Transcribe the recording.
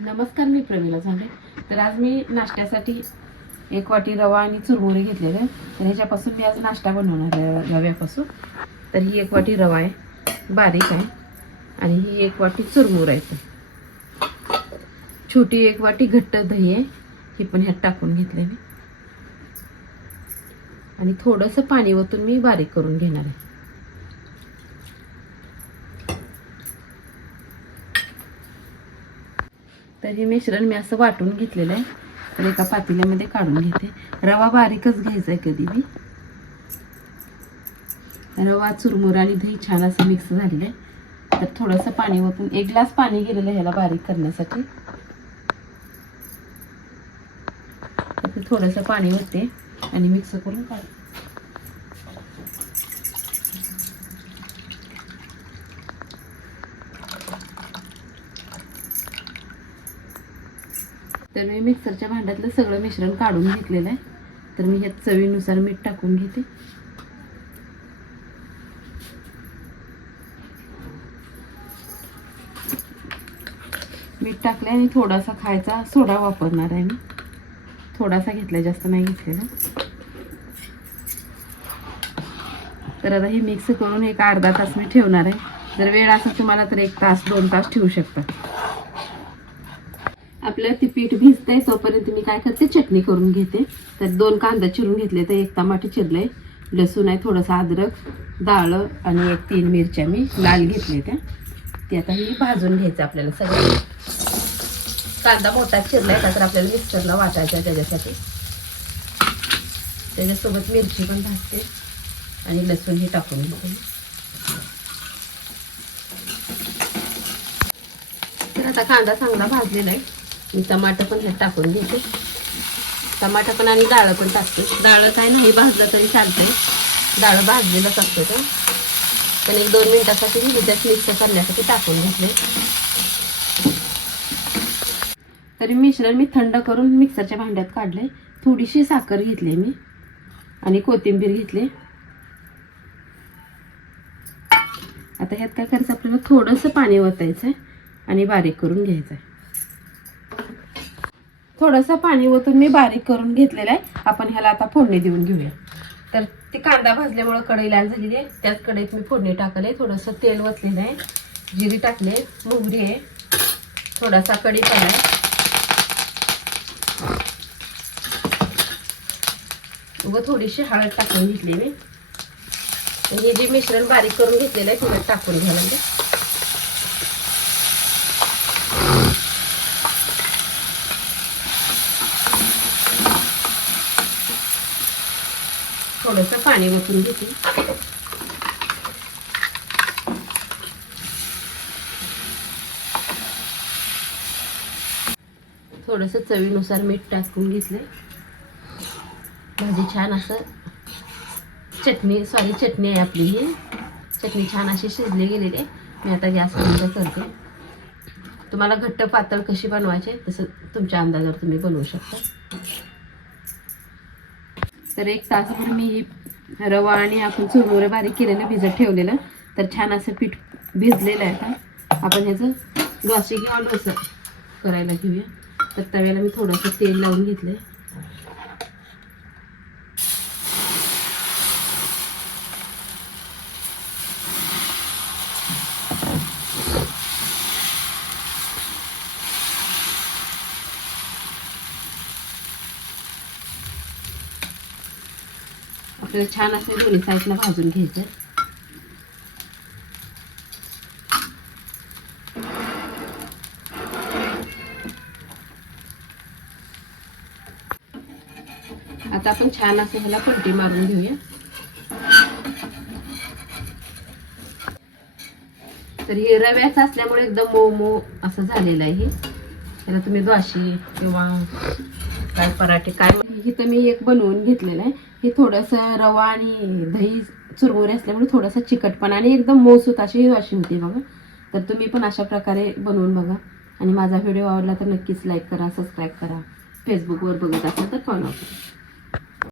नमस्कार मी प्रवीला झांडे तर आज मी नाश्त्यासाठी एक वाटी रवा आणि चुरमुरे घेतलेले आहे. तर ह्याच्यापासून मी आज नाश्ता बनवणार आहे रव्यापासून. तर ही एक वाटी रवा आहे बारीक आहे. आणि ही एक वाटी चुरमुर आहे छोटी एक वाटी घट्ट दही आहे. ही पण ह्यात टाकून घेतले मी आणि थोडंसं पाणी ओतून मी बारीक करून घेणार आहे. तर हे मिश्रण मी असं वाटून घेतलेलं आहे. तर एका पातेल्यामध्ये काढून घेते. रवा बारीकच घ्यायचा आहे कधी बी. रवा चुरमुर आणि दही छान असं मिक्स झालेलं आहे. तर थोडंसं पाणी वतून एक ग्लास पाणी गेलेलं ह्याला बारीक करण्यासाठी. तर ते थोडंसं पाणी होते आणि मिक्स करून काढते. तर मी मिक्सरच्या भांड्यातलं सगळं मिश्रण काढून घेतलेलं आहे. तर मी ह्यात चवीनुसार मीठ टाकून घेते. मीठ टाकलं आणि थोडासा खायचा सोडा वापरणार आहे मी. थोडासा घेतला जास्त नाही घेतलेला. तर आता हे मिक्स करून एक अर्धा तास मी ठेवणार आहे. जर वेळ असेल तुम्हाला तर एक तास दोन तास ठेवू शकता. आपलं ते पीठ भिजतंय तोपर्यंत मी काय करते चटणी करून घेते. तर दोन कांदा चिरून घेतले तर एक टमाटे चिरले लसूण आहे थोडंसं अद्रक डाळ आणि एक तीन मिरच्या मी लाल घेतले त्या. ते आता ही भाजून घ्यायचं आपल्याला सगळं. कांदा मोठा चिरलाय का तर आपल्याला मिक्सरला वाटायचा त्याच्यासाठी. त्याच्यासोबत मिरची पण भाजते आणि लसूण हे टाकून घेते. तर आता कांदा चांगला भाजलेला आहे. मी टमाटर पण ह्यात टाकून घेते. टमाटर पण आणि डाळ पण टाकते. डाळ काय नाही भाजलं तरी चालते डाळ भाजलेलंच असतं तर पण एक दोन मिनटासाठी मी त्यात मिक्स करण्यासाठी टाकून घेतले. तरी मिश्रण मी थंड करून मिक्सरच्या भांड्यात काढले थोडीशी साखर घेतली मी आणि कोथिंबीर घेतली. आता ह्यात काय करायचं? आपल्याला थोडंसं पाणी ओतायचं आहे आणि बारीक करून घ्यायचं आहे थोडंसं पाणी ओतून मी बारीक करून घेतलेलं आहे. आपण ह्याला आता फोडणी देऊन घेऊया. तर ते कांदा भाजल्यामुळं कढई लाल झालेली आहे. त्याच कढईत मी फोडणी टाकले थोडंसं तेल वतलेलं आहे. जिरी टाकले मोहरी आहे. थोडासा कढीपत्ता आहे. उगं थोडीशी हळद टाकून घेतली मी. हे जे मिश्रण बारीक करून घेतलेलं आहे थोडं टाकून घ्या म्हणजे. थोडंसं पाणी ओतून घेते. थोडंसं चवीनुसार मीठ टाकून घेतलंय. भाजी छान असं चटणी सॉरी चटणी आहे आपली ही. चटणी छान अशी शिजली गेलेली आहे. मी आता गॅस बंद करते. तुम्हाला घट्ट पातळ कशी बनवायची तसं तुमच्या अंदाजावर तुम्ही बनवू शकता. तर एक तासभर मी ही रवा आणि आपण चुरमुरे बारीक केलेलं भिजत ठेवलेलं तर छान असं पीठ भिजलेलं आहे आता. आपण ह्याचं डोसे किंवा डोसं करायला घेऊया. तर तव्याला मी थोडंसं तेल लावून घेतलं आपल्याला छान असं दोन्ही साईडला भाजून घ्यायचं. आता आपण छान असं ह्याला पलटी मारून घेऊया. तर हे रव्याचं असल्यामुळे एकदम मऊ मऊ असं झालेलं आहे हे. तुम्ही द्वाशी किंवा काय पराठे काय इथं मी एक बनवून घेतलेलं आहे. हे थोडंसं रवा आणि दही चुरमुरे असल्यामुळे थोडासा चिकटपणा आणि एकदम मऊसूत अशी ही वाशी होती बघा. तर तुम्ही पण अशा प्रकारे बनवून बघा. आणि माझा व्हिडिओ आवडला तर नक्कीच लाईक करा सबस्क्राईब करा. फेसबुकवर बघत असाल तर फॉलो करा.